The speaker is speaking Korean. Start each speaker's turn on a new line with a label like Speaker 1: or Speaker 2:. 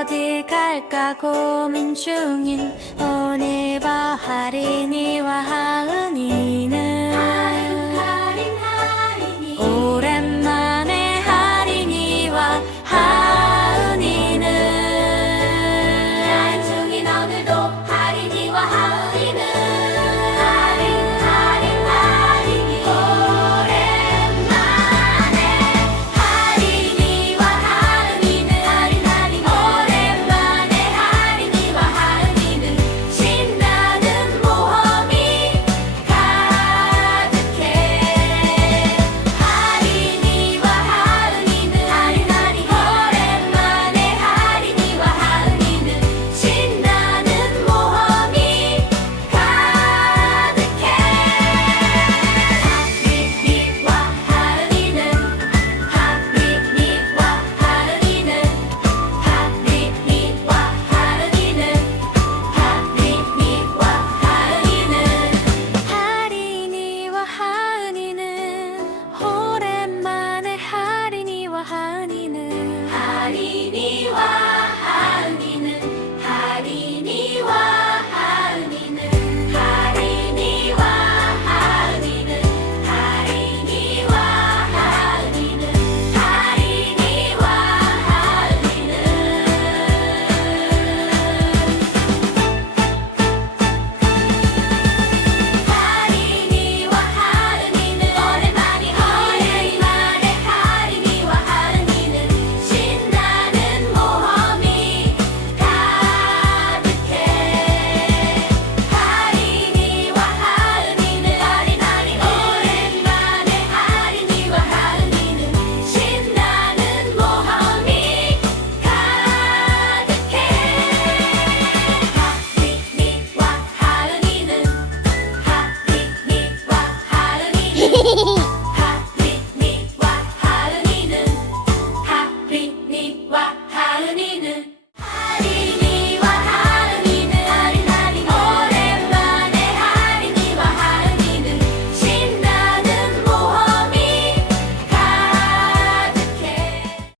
Speaker 1: 어디 갈까 고민 중인 오늘 하은이는 하니는 한이니와 いい?